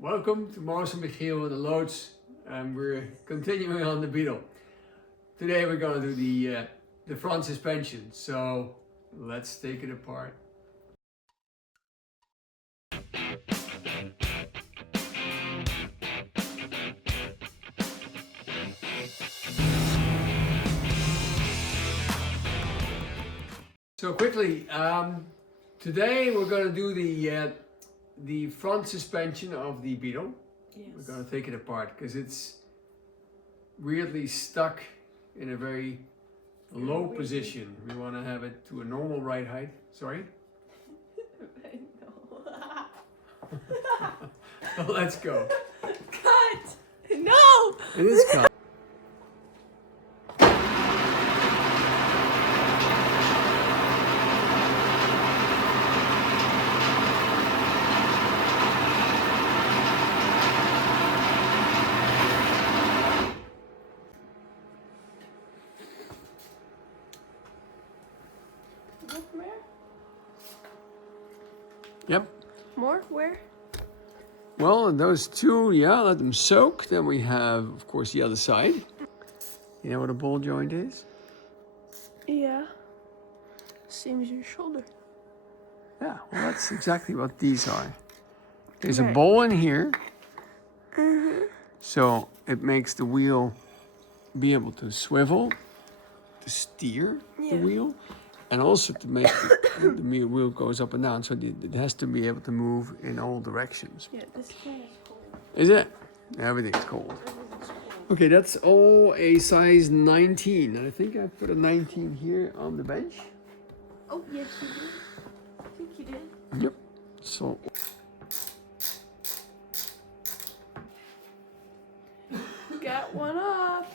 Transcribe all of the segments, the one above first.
Welcome to Mars and Michiel and the loads, and we're continuing on the Beetle. Today we're going to do the front suspension, so let's take it apart. So quickly, today we're going to do the front suspension of the Beetle. Yes. We're going to take it apart because it's weirdly stuck in a very low position. We want to have it to a normal ride height. Sorry? Well, let's go. Cut! No! It is cut. Where? Yep. More? Where? Well, those two, yeah, let them soak. Then we have, of course, the other side. You know what a ball joint is? Yeah. Same as your shoulder. Yeah, well, that's exactly what these are. There's a Right. bowl in here, so it makes the wheel be able to swivel, to steer the wheel, and also to make the wheel goes up and down, so it has to be able to move in all directions. Yeah, this thing is cold. Is it? Everything's cold. Everything's cold. Okay, that's all a size 19, and I think I put a 19 here on the bench. Oh, yes, you did. I think you did. Yep. So. Got one off.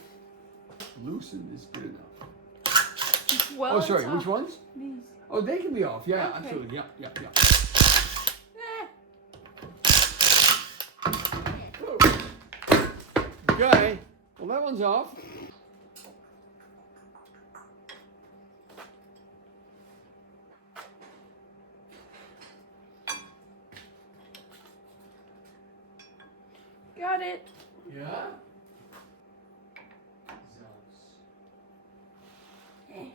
Loosen is good enough. Well, Oh, sorry, it's which off. ones? These. Oh, they can be off. Yeah, Okay. absolutely. Yeah, yeah, yeah. Okay. Well, that one's off. Got it. Yeah. Sorry.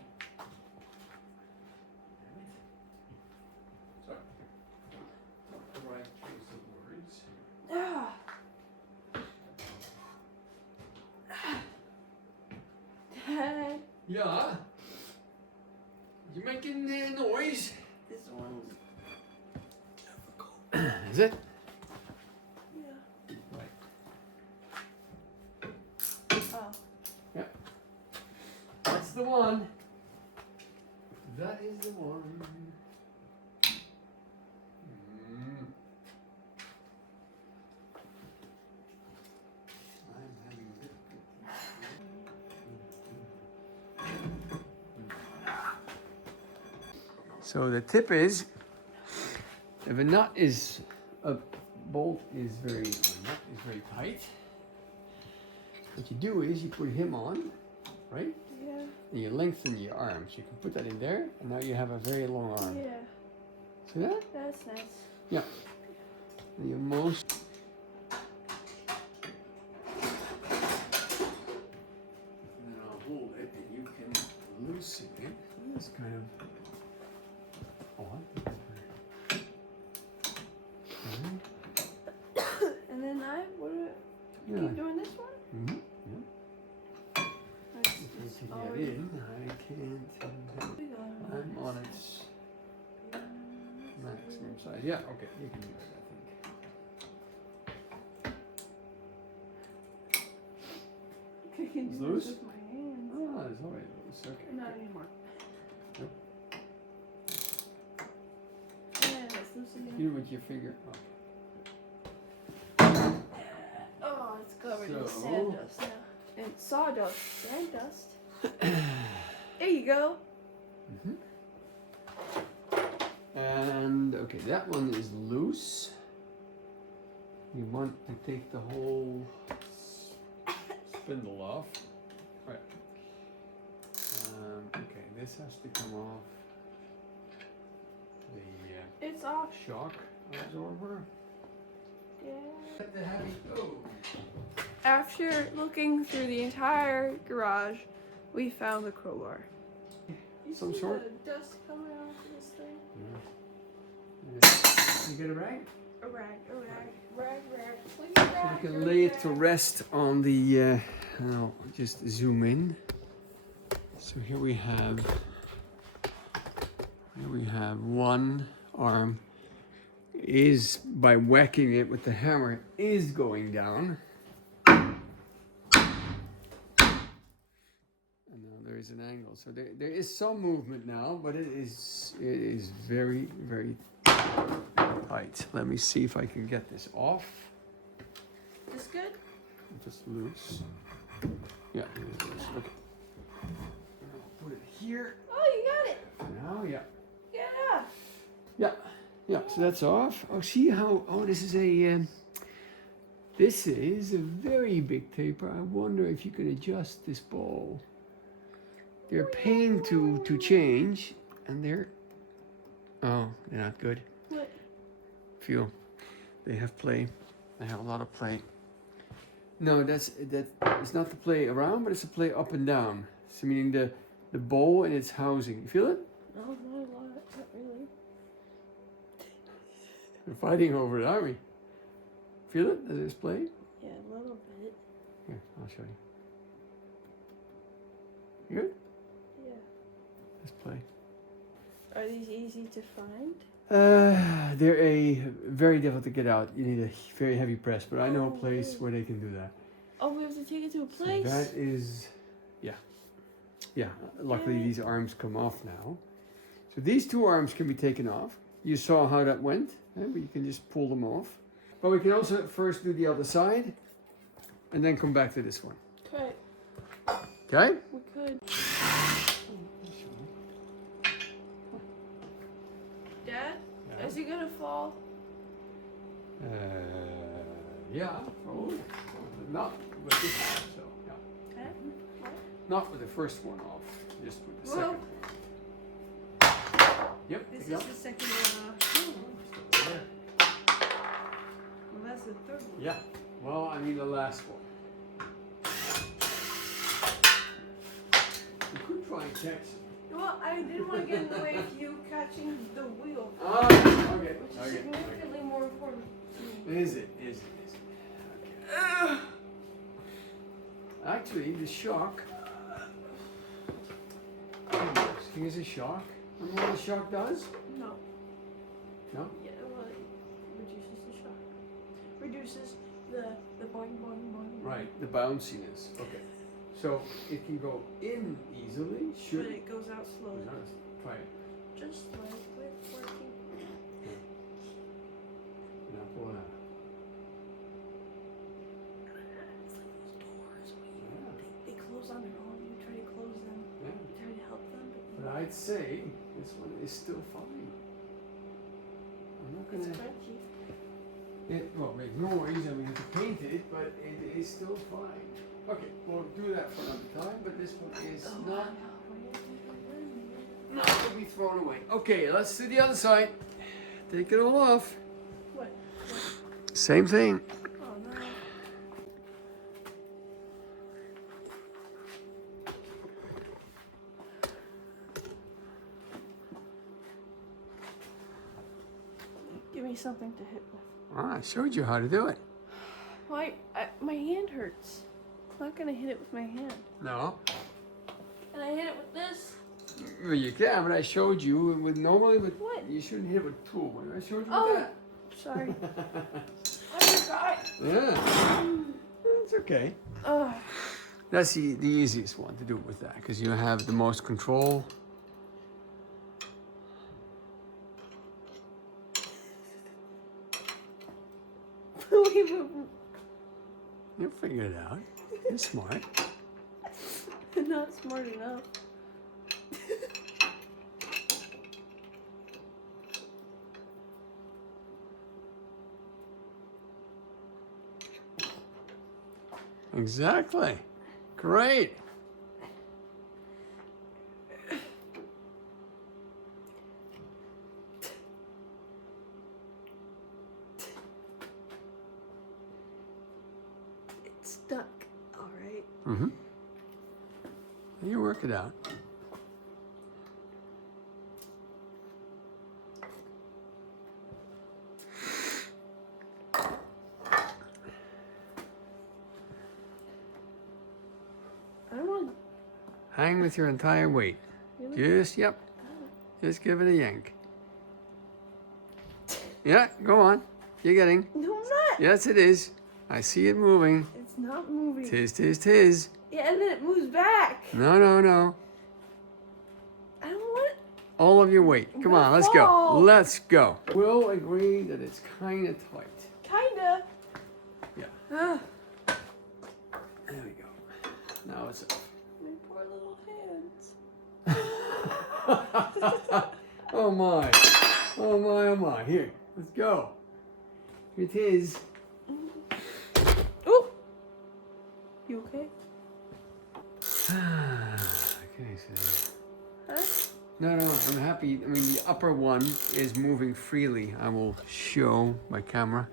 The right choice of words. Ah. Dad, Yeah. You making noise? this one's Is it? yeah. Right. Oh. Yeah. That's the one. That is the one. I'm having So the tip is, if a nut is a bolt is very tight, what you do is you put him on, right? Yeah. And you lengthen your arms. You can put that in there, and now you have a very long arm. Yeah. See that? That's nice. Yeah. And your most. And then I'll hold it, and you can loosen it. It's kind of odd. And then Yeah. keep doing this one? Mm-hmm. Yeah. Nice. If you Oh, get in, I can't. I'm on its maximum size. Yeah, okay, you can do it, I think. I can It's do loose? this with my hands. Ah, it's already loose. Okay. Not anymore. Nope. Yeah, it's loose again. You do it with your finger. Oh. Oh, it's covered in So- sawdust now. And sawdust. Sandust. There you go. Mm-hmm. And okay, that one is loose. You want to take the whole spindle off. Right. Okay, this has to come off the It's off. shock absorber. Yeah. After looking through the entire garage, we found the crowbar. Some sort? The dust coming out of this thing? Yeah. You get a rag? A rag. So you can lay it to rest on the, I'll just zoom in. So here we have one arm is, by whacking it with the hammer, is going down. And now there is an angle. So there is some movement now, but it is very, very tight. Let me see if I can get this off. This good? If it's loose. Yeah, it is loose. Okay. I'll put it here. Oh, you got it. Now, yeah. Yeah. Yeah. Yeah, so that's off. Oh, see how, this is a very big taper. I wonder if you can adjust this ball. They're a pain to change, and they're not good. What? Feel, they have play. They have a lot of play. No, it's not the play around, but it's a play up and down. So meaning the ball and its housing. You feel it? No, not a lot. Not really. We're fighting over it, aren't we? Feel it? Does it play? Yeah, a little bit. Here, I'll show you. Good? Yeah. Let's play. Are these easy to find? They're very difficult to get out. You need a very heavy press, but I know a place where they can do that. Oh, we have to take it to a place? So that is, yeah. Luckily these arms come off now. So these two arms can be taken off. You saw how that went, but you can just pull them off. But we can also first do the other side, and then come back to this one. Okay. Okay? We could. Dad? Yeah. Is he gonna fall? Yeah, probably. Not with this one, so, yeah. Okay. What? Not with the first one off, just with the Well, second one. Yep. This pick it is up. the second one off. There. Well, that's the third one. Yeah. Well, I mean the last one. You could try and catch it. Well, I didn't want to get in the way of you catching the wheel, Oh, okay. which is significantly more important to me. Is it? Okay. Actually, the shock. Here's a shock. Remember what the shock does? No. No? Yeah, well, it reduces the shock. Reduces the boing, boing, boing. Right, the bounciness. Okay. So it can go in easily. But it goes out slowly. Try it. Just like with working. Now pull it out. It's like those doors where they close on their own. You try to close them. Yeah. You try to help them, But I'd say this one is still fine. I'm not it's gonna. crunchy. It makes noise and we have to paint it, but it is still fine. Okay, we'll do that for another time, but this one is not to be thrown away. Okay, let's do the other side. Take it all off. What? Same thing. Oh no. Give me something to hit with. I showed you how to do it. Why? My hand hurts. I'm not gonna hit it with my hand. No. Can I hit it with this? Well, you can, but I showed you normally with What? You shouldn't hit it with a tool. I showed you Oh. with that. Sorry. I forgot. Yeah. It's okay. Ugh. That's the easiest one to do with that because you have the most control. You'll figure it out. You're smart. Not smart enough. Exactly. Great. stuck. All right. Mm-hmm. You work it out. I don't want. Hang with your entire weight. Really? Yep. Just give it a yank. Yeah, go on. You're getting. No, I'm not. Yes, it is. I see it moving. It's not moving. Tis. Yeah, and then it moves back. No. I don't want. All of your weight. Come on, let's go. fall. Let's go. We'll agree that it's kind of tight. Kinda. Yeah. Ah, There we go. Now it's up. my poor little hands. Oh my. Here, let's go. Here it is. Oh. You okay? Okay, so. Huh? No, I'm happy. I mean, the upper one is moving freely. I will show my camera.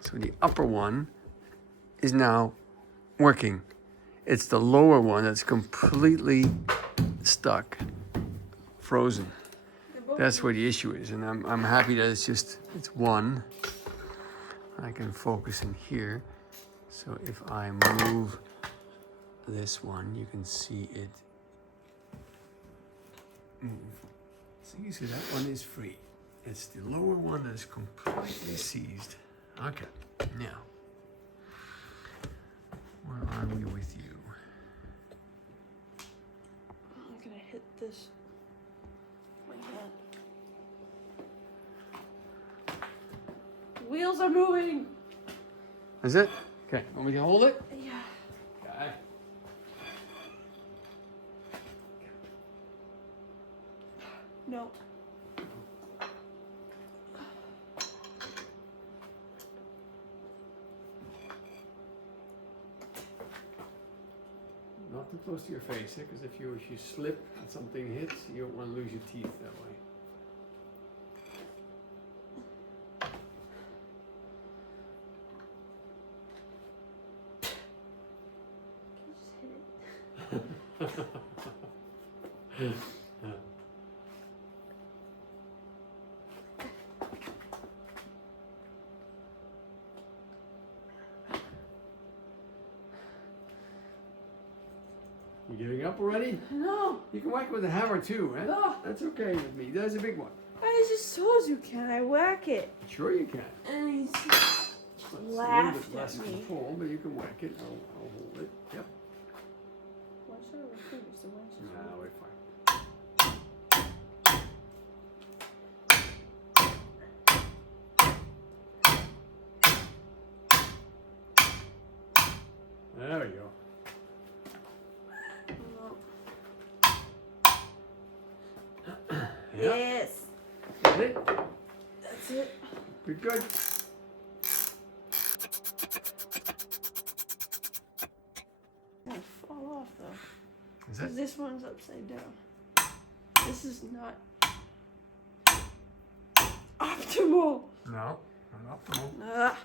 So the upper one is now working. It's the lower one that's completely stuck, frozen. That's where the issue is, and I'm happy that it's one. I can focus in here. So if I move this one, you can see it move. So you see that one is free. It's the lower one that is completely seized. Okay, now, where are we with you? I'm gonna hit this. My hand. Wheels are moving. Is it? Okay, want me to hold it? Yeah. Okay. No. Not too close to your face, because if you slip and something hits, you don't want to lose your teeth that way. Just hit it. You giving up already? No. You can whack with a hammer too, eh? No. That's okay with me. That's a big one. I just told you, can I whack it? Sure you can. And he's It's a little laughed bit less at me. control, but you can whack it. I'll hold it. Yep. Why should I fingers? So why should Nah, we're fine. There we go. No. Yep. Yes. That's it. That's it. Good. It'll fall off though. Is 'Cause it? this one's upside down. This is not optimal. No, not optimal. Ugh.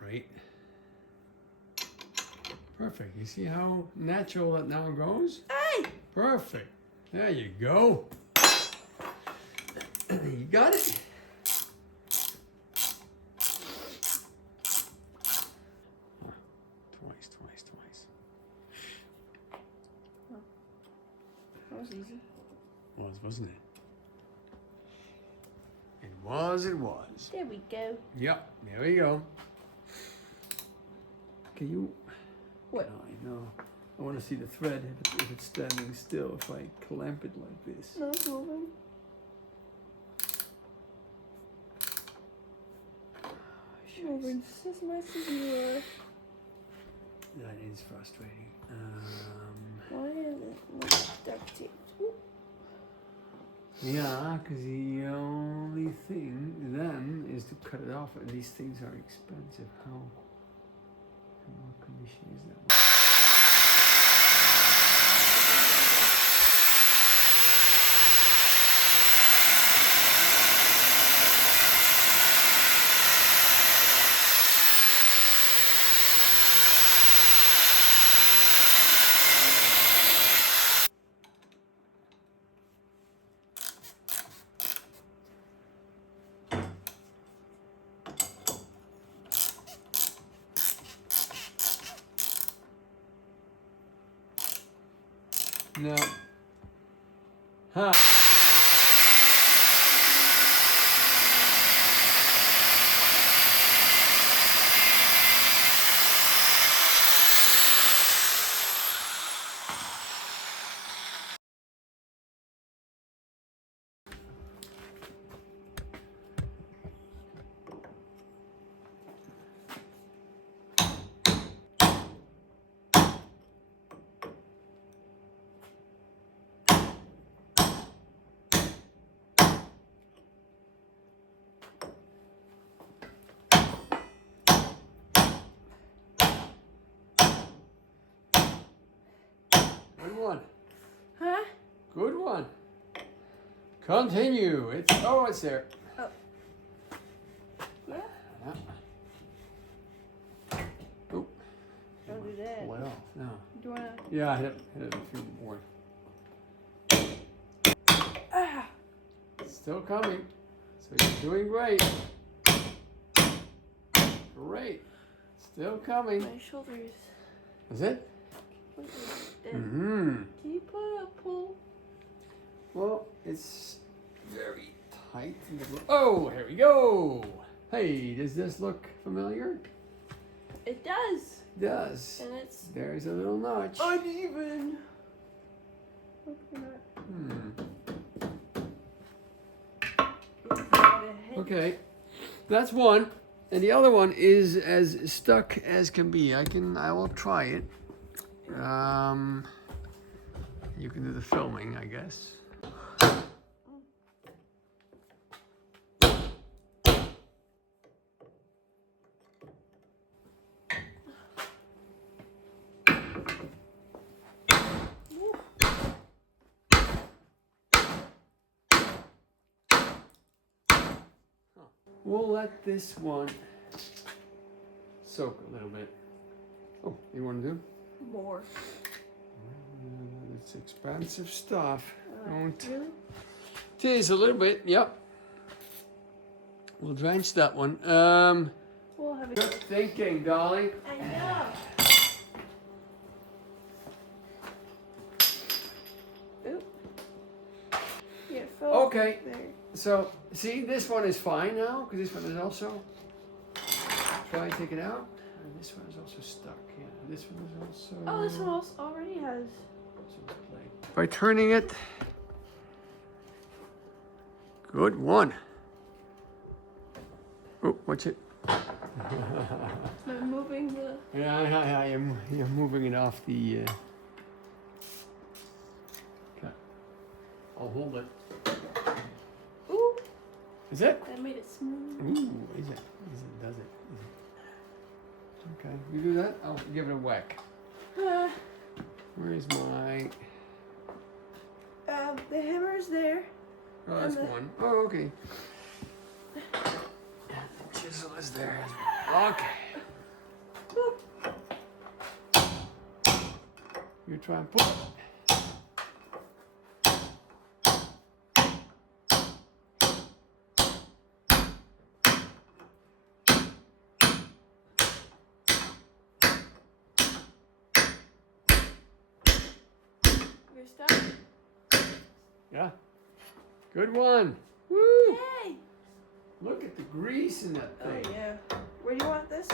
Great. Perfect. You see how natural that now goes? Hey! Perfect. There you go. You got it? Twice. That was easy. Wasn't it? It was. There we go. Yep, there we go. Can you... What? I know. I want to see the thread if it's standing still, if I clamp it like this. No, it's moving. Moving just as much as you are. That is frustrating. Why is it not duct taped? Ooh. Yeah, because the only thing then is to cut it off, and these things are expensive. How in what condition is that one? No. Huh. Good one. Huh? Good one. Continue. It's there. Oh. Yeah? Yeah. Oh. Don't do that. Pull it off. No. Do you wanna? Yeah, I hit it a few more. Ah! Still coming. So you're doing great. Great. Still coming. My shoulders. Is it? Can you put a pull? Well, it's very tight. Oh, here we go. Hey, does this look familiar? It does. It does. And it's There's a little notch. uneven. Okay, that's one. And the other one is as stuck as can be. I will try it. You can do the filming, I guess. We'll let this one soak a little bit. Oh, you want to do? More. It's expensive stuff. Don't. Really? It is a little bit, yep. We'll drench that one. We'll have Good thinking, darling. I know. Oop. Yeah, Phil. Okay. There. So, see, this one is fine now, because this one is also. Try and take it out. And this one is also stuck. Yeah, this one is also. Oh, this one also already has. By turning it. Good one. Oh, watch it. I'm moving the. Yeah, you're moving it off the. Okay. I'll hold it. Ooh. Is it? That made it smooth. Ooh, is it? Does it? Okay, you do that? I'll give it a whack. Where is my... The hammer's there. Oh, that's one. Oh, okay. And the chisel is there. Okay. You try and pull it. You're stuck? Yeah. Good one. Woo! Yay! Look at the grease in that Oh, thing. yeah. Where do you want this?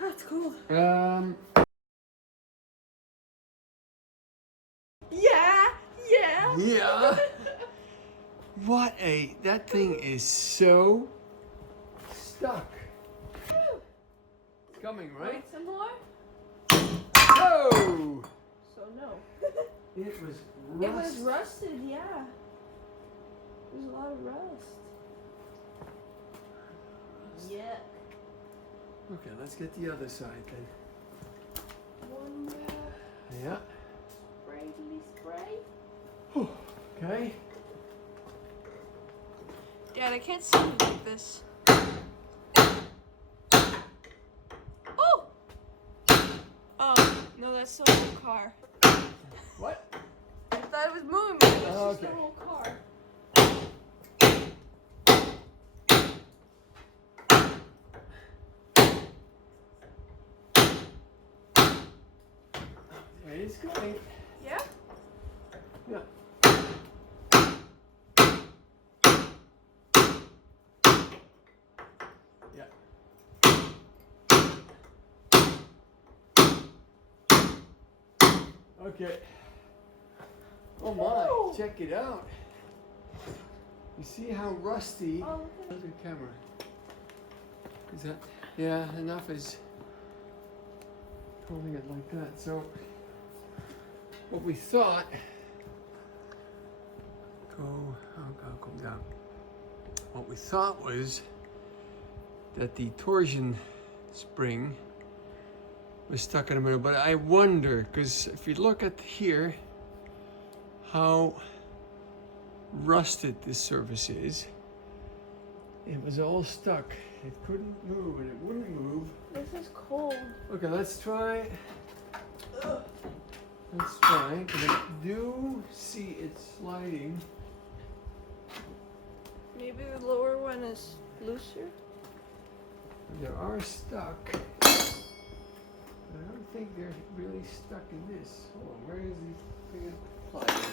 That's cool. Yeah! Yeah! Yeah. That thing is so stuck. It's coming, right? Want some more? Oh! So no. It was It was rusted, yeah. There's a lot of rust. Yeah. Okay, let's get the other side then. One more. Yeah. Spray. Okay. Dad, I can't see you like this. Oh! Oh, no, that's the whole car. What? I thought it was moving, but it was just the Okay. whole car. It's going. Yeah? Okay. Oh my, Whoa. check it out. You see how rusty? Oh, Look at the camera. Is that, yeah, enough is holding it like that. So, what we thought, I'll go down. What we thought was that the torsion spring was stuck in the middle, but I wonder, because if you look at here, how rusted this surface is. It was all stuck. It couldn't move and it wouldn't move. this is cold. Okay, let's try. Let's try, because I do see it sliding. Maybe the lower one is looser. They are stuck. I don't think they're really stuck in this. Hold on, where is the thing of pliers?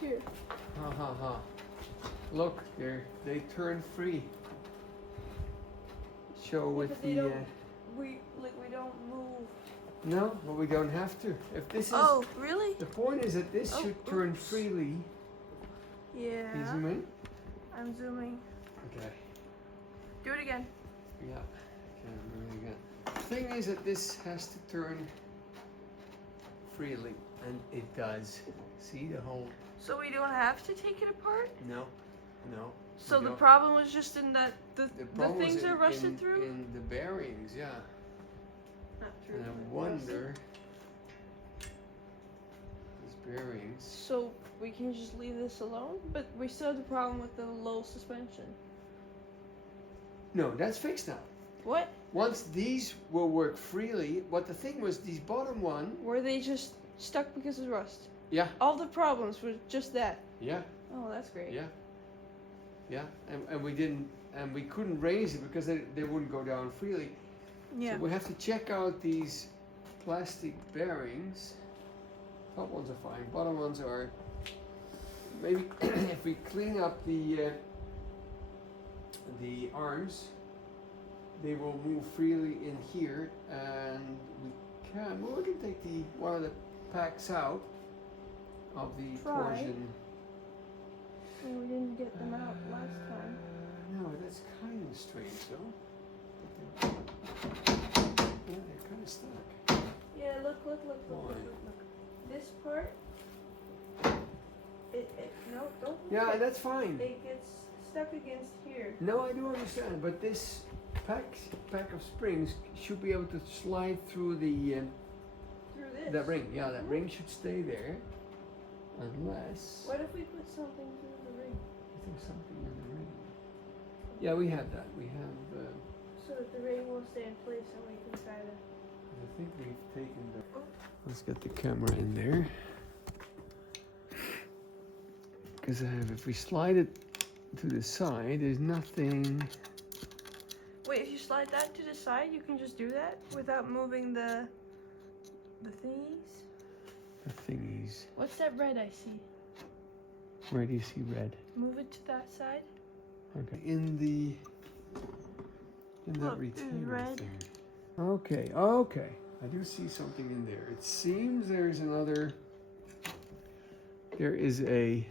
Here. Ha ha ha. Look, they turn free. Show with but they the. don't- We don't move. No, well, we don't have to. If this is. Oh, really? The point is that this Oh, should turn oops. freely. Can you Yeah. zoom in? I'm zooming. Okay. Do it again. Yeah. Okay, I'm doing it again. The thing is that this has to turn freely, and it does. See the whole. So we don't have to take it apart? No, no. So we the don't. problem was just in that the problem was things are rusted through? in the bearings, yeah. Not through. And I the wonder. These bearings. So we can just leave this alone? But we still have the problem with the low suspension. No, that's fixed now. What? Once these will work freely, what the thing was, these bottom one. Were they just stuck because of rust? Yeah. All the problems were just that. Yeah. Oh, that's great. Yeah. Yeah. And we didn't, and we couldn't raise it because they wouldn't go down freely. Yeah. So we have to check out these plastic bearings. Top ones are fine. Bottom ones are. Maybe if we clean up the arms, they will move freely in here, and we can. Well, we can take one of the packs out of the Try. torsion. Yeah, we didn't get them out last time. No, that's kind of strange, though. Yeah, they're kind of stuck. Yeah, look. Why? This part, no, don't move Yeah, it. that's fine. It gets stuck against here. No, I do understand, but this pack of springs should be able to slide through Through this. that ring. Yeah, that ring should stay there, unless What if we put something through the ring? I think something in the ring. Yeah, we have that. We have. So that the ring will stay in place and we can try to. I think we've taken the. Let's get the camera in there. Because if we slide it to the side, there's nothing. Wait, if you slide that to the side, you can just do that without moving the thingies? The thingies. What's that red I see? Where do you see red? Move it to that side. Okay. In that Look, retainer red. thing. Okay. Okay. I do see something in there. It seems there's another. There is a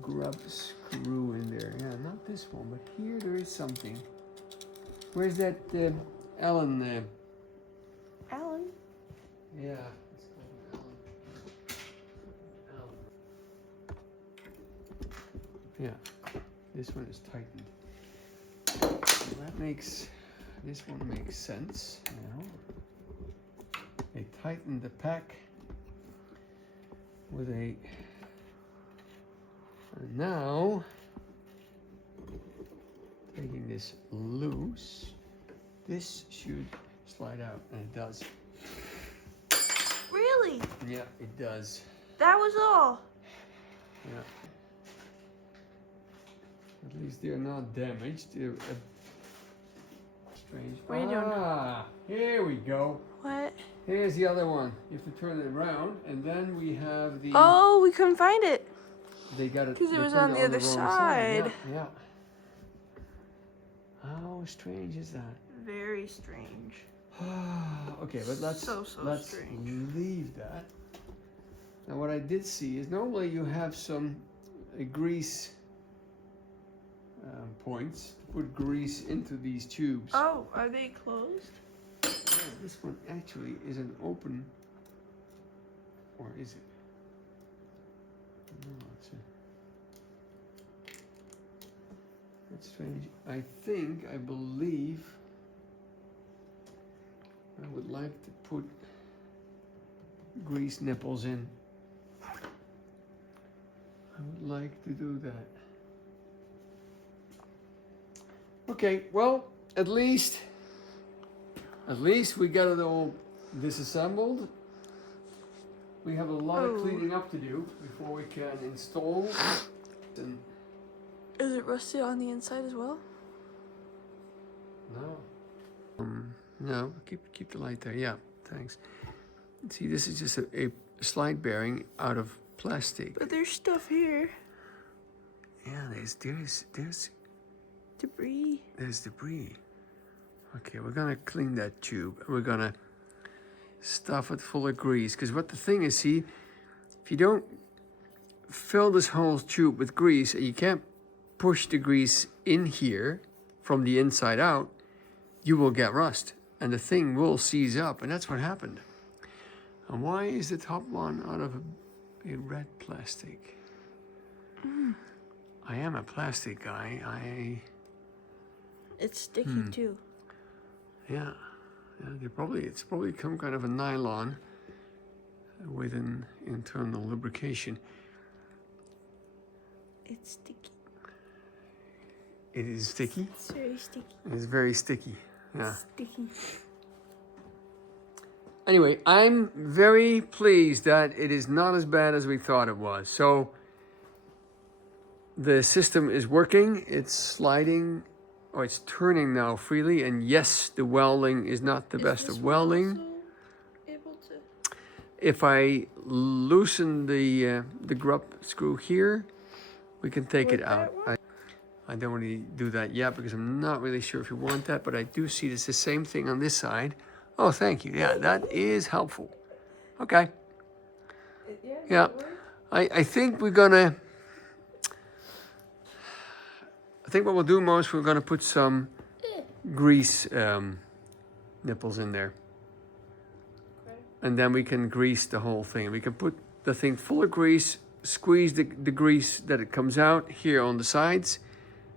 grub screw in there. Yeah, not this one, but here there is something. Where's that Allen? Alan? Yeah, it's called Allen. Yeah, this one is tightened. This one makes sense now. They tightened the pack with a. And now, taking this loose, this should slide out, and it does. Really? Yeah, it does. That was all. Yeah. At least they're not damaged. They're strange. What are you doing? Here we go. What? Here's the other one. You have to turn it around, and then we have the. Oh, we couldn't find it. They got it. 'Cause it they was put on the other wrong side. Yeah. How strange is that? Very strange. Okay, but let's strange. leave that. Now what I did see is normally you have some grease points to put grease into these tubes. Oh, are they closed? Yeah, this one actually is an open, or is it? No, that's strange. I believe I would like to put grease nipples in. I would like to do that. Okay, well, at least we got it all disassembled. We have a lot of cleaning up to do before we can install. And is it rusted on the inside as well? no. No, keep the light there. Yeah, thanks. See, this is just a slide bearing out of plastic. But there's stuff here. Yeah, there's Debris. There's debris. Okay, we're gonna clean that tube. We're gonna stuff it full of grease. Because what the thing is, see, if you don't fill this whole tube with grease, and you can't push the grease in here from the inside out, you will get rust. And the thing will seize up, and that's what happened. And why is the top one out of a red plastic? I am a plastic guy. It's sticky too. Yeah, it's probably some kind of a nylon with an internal lubrication. It's sticky. It is sticky? It's very sticky. It is very sticky, yeah. Sticky. Anyway, I'm very pleased that it is not as bad as we thought it was. So the system is working, it's sliding, or it's turning now freely, and yes, the welding is not the best of welding. Able to... If I loosen the grub screw here, we can take it out. I don't really do that yet because I'm not really sure if you want that, but I do see it's the same thing on this side. Oh, thank you. Yeah, that is helpful. Okay. Yeah. I think we're gonna... I think what we'll do most, we're gonna put some grease nipples in there. Okay. And then we can grease the whole thing. We can put the thing full of grease, squeeze the grease that it comes out here on the sides,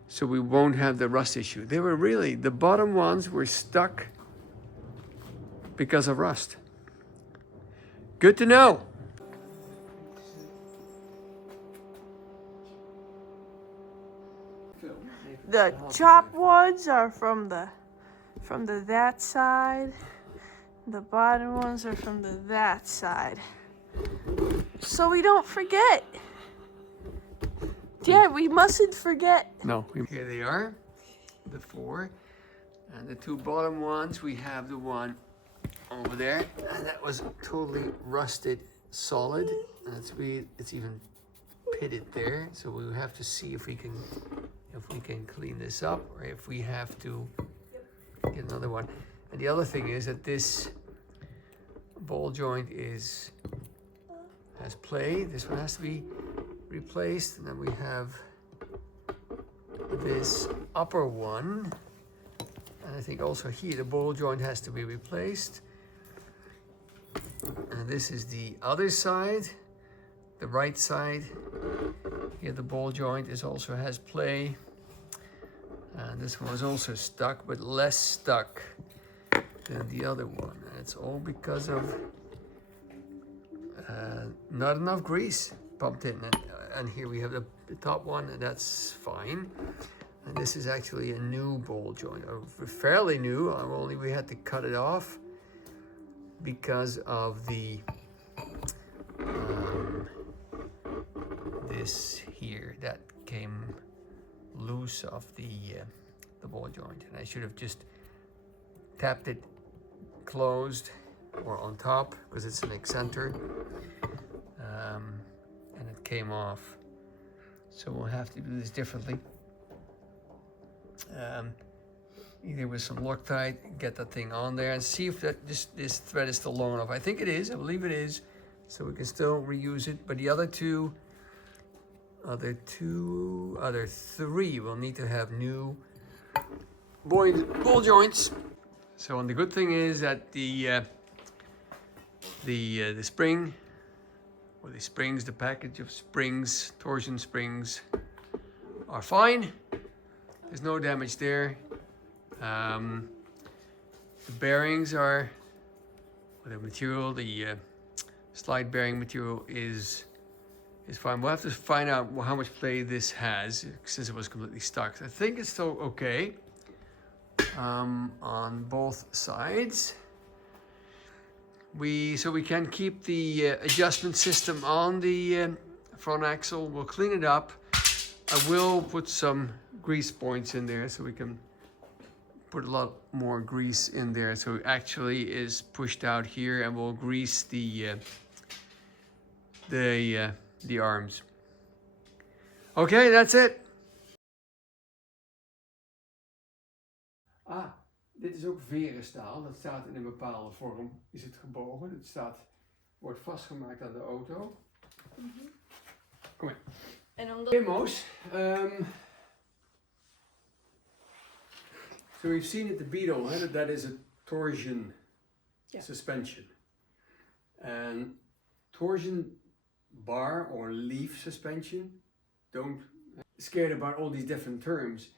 so we won't have the rust issue. They were really, the bottom ones were stuck because of rust. Good to know. The chop ones are from the that side. The bottom ones are from the that side. So we don't forget. Yeah, we mustn't forget. No. Here they are, the four. And the two bottom ones, we have the one over there. And that was totally rusted solid. And it's even pitted there. So we'll have to see if we can clean this up, or if we have to get another one. And the other thing is that this ball joint has play. This one has to be replaced, and then we have this upper one, and I think also here the ball joint has to be replaced. And this is the other side, the right side. Here the ball joint also has play. And this one was also stuck, but less stuck than the other one. And it's all because of not enough grease pumped in. And here we have the top one, and that's fine. And this is actually a new ball joint, fairly new. Only we had to cut it off because of the this here that came loose off the ball joint, and I should have just tapped it closed or on top because it's an eccentric, and it came off. So we'll have to do this differently. either with some Loctite, get that thing on there and see if that this thread is still long enough. I think it is, I believe it is, so we can still reuse it. But the other three will need to have new ball joints. So, and the good thing is that the spring, or the springs, the package of springs, torsion springs, are fine. There's no damage there. The bearings are, the material, the slide bearing material is fine. We'll have to find out how much play this has since it was completely stuck. I think it's still okay on both sides. So we can keep the adjustment system on the front axle. We'll clean it up. I will put some grease points in there so we can put a lot more grease in there. So it actually is pushed out here, and we'll grease the arms. Okay, that's it. Ah, dit is ook verenstaal. Dat staat in een bepaalde vorm. Is het gebogen? Het wordt vastgemaakt aan de auto. Kom maar. En omdat... Okay, Moos. So we've seen at the Beetle that is a torsion suspension. And torsion bar or leaf suspension, don't scared about all these different terms.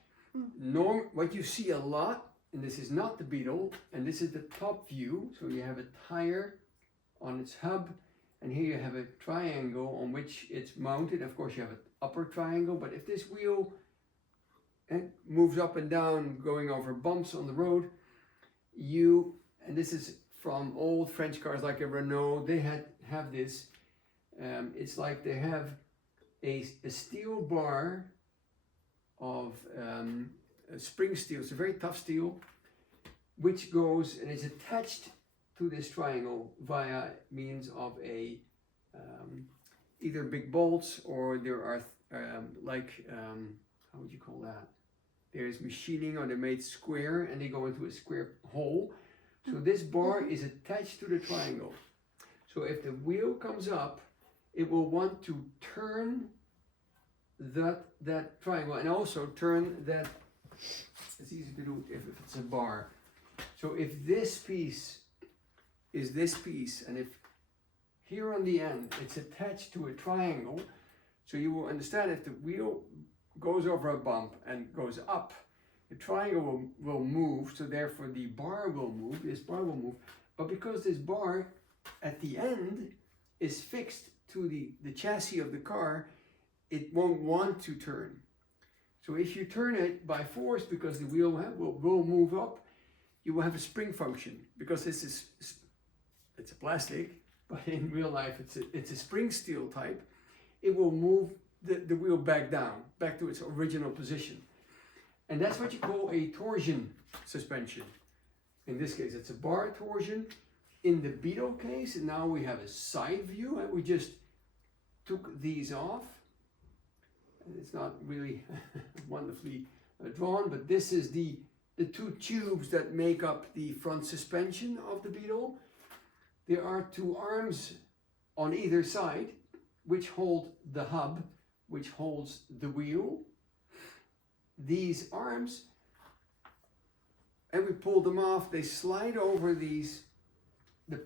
What you see a lot, and this is not the Beetle, and this is the top view. So you have a tire on its hub, and here you have a triangle on which it's mounted. Of course you have an upper triangle, but if this wheel moves up and down going over bumps on the road, and this is from old French cars like a Renault, they have this, it's like they have a steel bar of spring steel. It's a very tough steel, which goes and is attached to this triangle via means of a either big bolts, or there are how would you call that? There's machining, or they're made square and they go into a square hole. So this bar is attached to the triangle. So if the wheel comes up, it will want to turn that triangle, and also turn that. It's easy to do if it's a bar. So if this piece is this piece, and if here on the end it's attached to a triangle, so you will understand if the wheel goes over a bump and goes up, the triangle will move, so therefore the bar will move, this bar will move. But because this bar at the end is fixed to the chassis of the car, it won't want to turn. So if you turn it by force, because the wheel will move up, you will have a spring function. Because it's a plastic, but in real life it's a spring steel type. It will move the wheel back down, back to its original position. And that's what you call a torsion suspension. In this case, it's a bar torsion. In the Beetle case, now we have a side view, and we just took these off. It's not really wonderfully drawn, but this is the two tubes that make up the front suspension of the Beetle. There are two arms on either side, which hold the hub, which holds the wheel. These arms, and we pull them off, they slide over the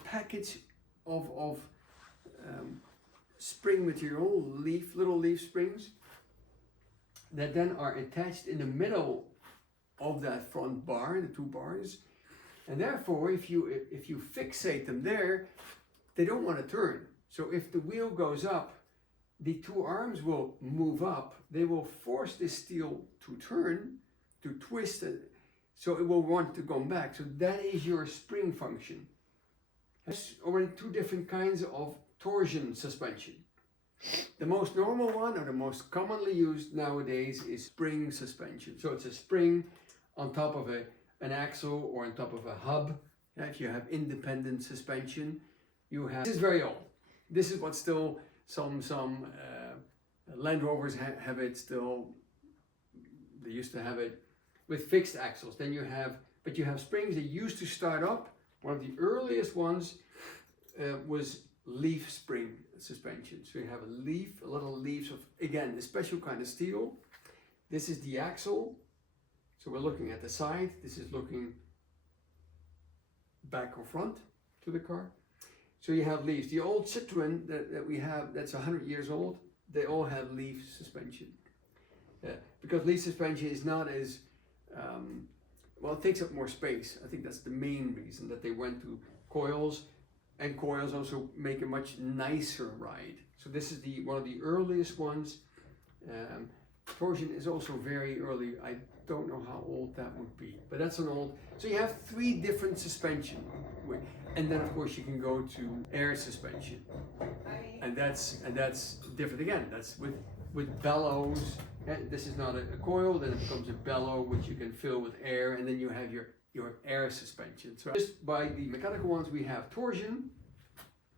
package of spring material, little leaf springs, that then are attached in the middle of that front bar, the two bars. And therefore, if you fixate them there, they don't want to turn. So if the wheel goes up, the two arms will move up. They will force this steel to turn, to twist it, so it will want to come back. So that is your spring function. There's already two different kinds of torsion suspension. The most normal one, or the most commonly used nowadays, is spring suspension. So it's a spring on top of an axle or on top of a hub. If you have independent suspension, you have. This is very old. This is what still some Land Rovers have it still. They used to have it with fixed axles. Then you have, but you have springs that used to start up. One of the earliest ones was leaf spring suspension. So you have a leaf, a little leaves of, again, a special kind of steel. This is the axle. So we're looking at the side. This is looking back or front to the car. So you have leaves. The old Citroen that we have, that's 100 years old, they all have leaf suspension. Because leaf suspension is not as, well, it takes up more space. I think that's the main reason that they went to coils, and coils also make a much nicer ride. So this is one of the earliest ones. Torsion is also very early. I don't know how old that would be, but that's an old. So you have 3 different suspension, and then of course you can go to air suspension, and that's different again. That's with bellows. This is not a coil, then it becomes a bellow which you can fill with air, and then you have your air suspension. So just by the mechanical ones, we have torsion.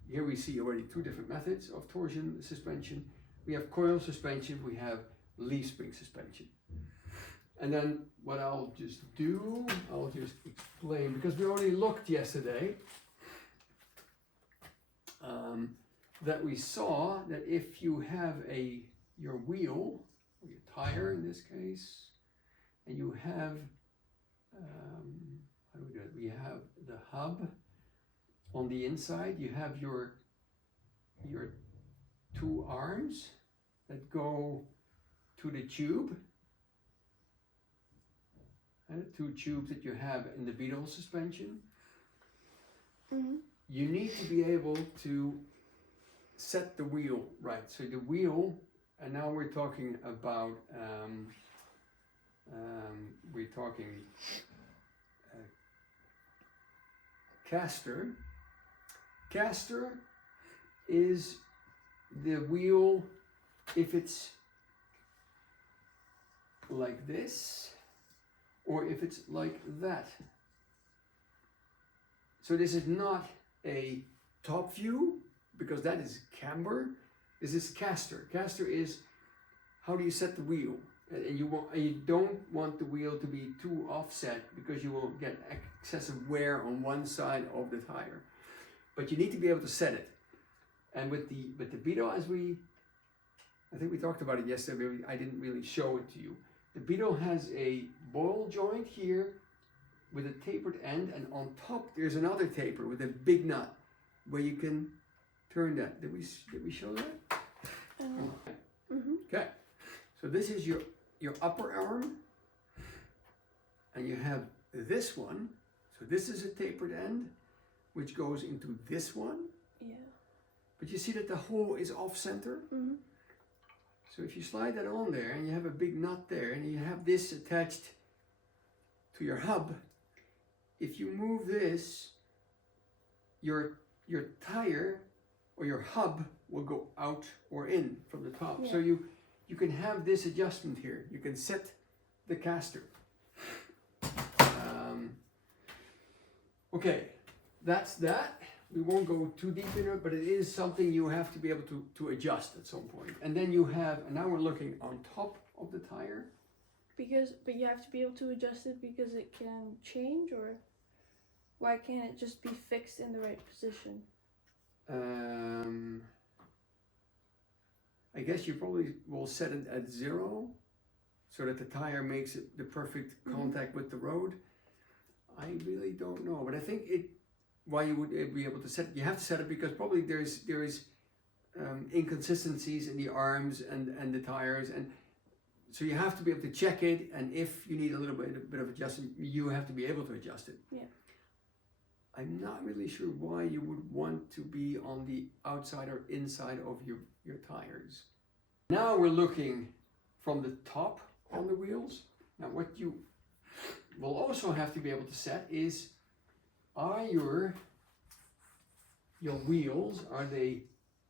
Here we see already 2 different methods of torsion suspension. We have coil suspension, we have leaf spring suspension. And then what I'll just do, I'll just explain, because we already looked yesterday, that we saw that if you have your wheel, or your tire in this case, and you have, how do we do it? We have the hub on the inside, you have your 2 arms that go to the tube, and the 2 tubes that you have in the Beetle suspension. Mm-hmm. You need to be able to set the wheel right. So the wheel, and now we're talking about, caster. Caster is the wheel if it's like this, or if it's like that. So this is not a top view, because that is camber. This is caster. Caster is how do you set the wheel, and you don't want the wheel to be too offset, because you will get excessive wear on one side of the tire. But you need to be able to set it. And with the Beetle, I think we talked about it yesterday, I didn't really show it to you. The Beetle has a ball joint here with a tapered end, and on top there's another taper with a big nut where you can turn that. Did we show that? Mm-hmm. Okay. So this is your upper arm, and you have this one. So this is a tapered end, which goes into this one. Yeah. But you see that the hole is off center. Mm-hmm. So if you slide that on there, and you have a big nut there, and you have this attached to your hub, if you move this, your tire or your hub will go out or in from the top. Yeah. So you can have this adjustment here. You can set the caster. Okay, that's that. We won't go too deep in it, but it is something you have to be able to adjust at some point. And then you have, and now we're looking on top of the tire. But you have to be able to adjust it because it can change, or why can't it just be fixed in the right position? I guess you probably will set it at 0 so that the tire makes it the perfect contact with the road. I really don't know, but I think why you would be able to set it, you have to set it because probably there is inconsistencies in the arms and the tires, and so you have to be able to check it, and if you need a bit of adjustment, you have to be able to adjust it. Yeah. I'm not really sure why you would want to be on the outside or inside of your tires. Now we're looking from the top on the wheels. Now what you will also have to be able to set is, are your wheels, are they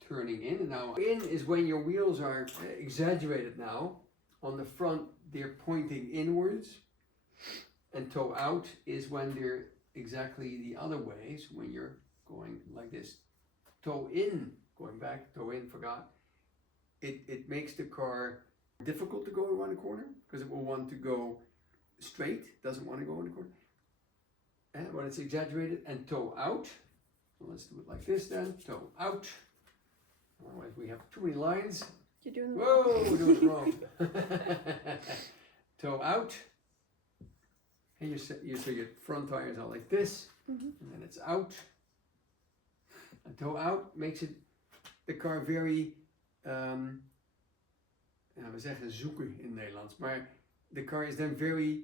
turning in? And now in is when your wheels are exaggerated now. On the front, they're pointing inwards, and toe out is when they're exactly the other way. So when you're going like this, toe in, going back, toe in, forgot. It makes the car difficult to go around a corner because it will want to go straight, doesn't want to go in the corner. And when it's exaggerated, and toe out. So let's do it like this then, toe out. Otherwise we have too many lines. You're doing Whoa, we're doing it wrong. Toe out. And so your front tires are like this, and then it's out. And toe out makes it the car very, we zeggen zoeken in Nederlands, maar the car is then very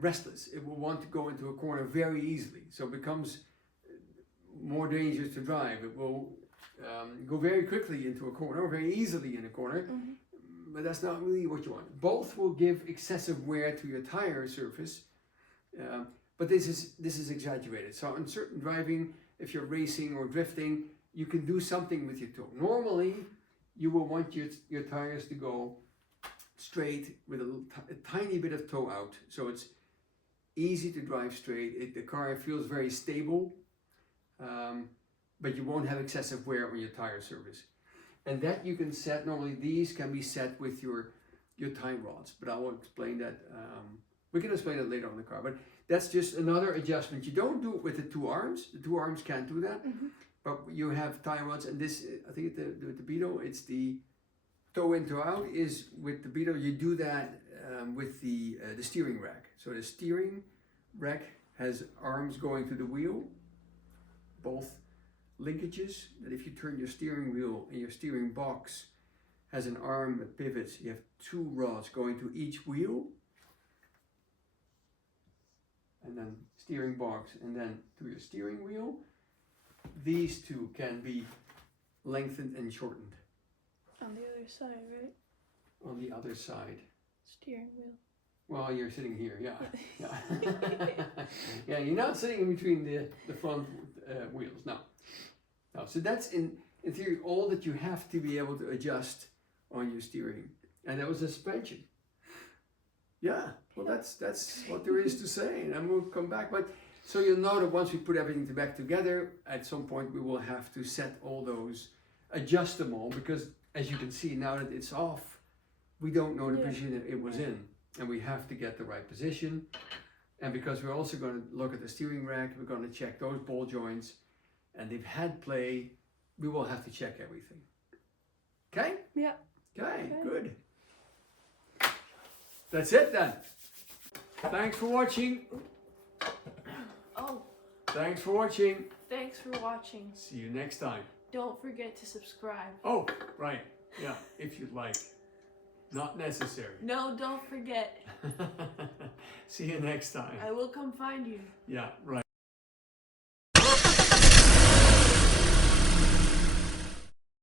restless. It will want to go into a corner very easily, so it becomes more dangerous to drive. It will go very quickly into a corner, or very easily in a corner, but that's not really what you want. Both will give excessive wear to your tire surface, but this is exaggerated. So in certain driving, if you're racing or drifting, you can do something with your toe. Normally, you will want your tires to go straight with a tiny bit of toe out, so it's easy to drive straight. The car feels very stable, but you won't have excessive wear on your tire surface. And that you can set, normally these can be set with your tie rods, but I will explain that, we can explain it later on the car, but that's just another adjustment. You don't do it with the two arms can't do that, but you have tie rods, and this, I think with the Beetle, it's the toe in, toe out is with the Beetle, you do that with the steering rack. So the steering rack has arms going to the wheel, both linkages, that if you turn your steering wheel and your steering box has an arm that pivots, you have two rods going to each wheel, and then steering box, and then to your steering wheel. These two can be lengthened and shortened. on the other side, right? On the other side. Steering wheel. Well, you're sitting here, yeah. Yeah, you're not sitting in between the front wheels, no. So that's in theory all that you have to be able to adjust on your steering. And that was a suspension. Yeah, well that's what there is to say, and then we'll come back. But so you'll know that once we put everything back together, at some point we will have to set all those, adjust them all, because as you can see now that it's off, we don't know the position that it was in, and we have to get the right position. And because we're also going to look at the steering rack, we're going to check those ball joints, and they've had play, we will have to check everything. Okay? Yeah. Okay, good. That's it then. Thanks for watching. Oh, Thanks for watching. thanks for watching. See you next time. Don't forget to subscribe. Oh, right. Yeah, if you'd like. Not necessary. No, don't forget. See you next time. I will come find you. Yeah, right.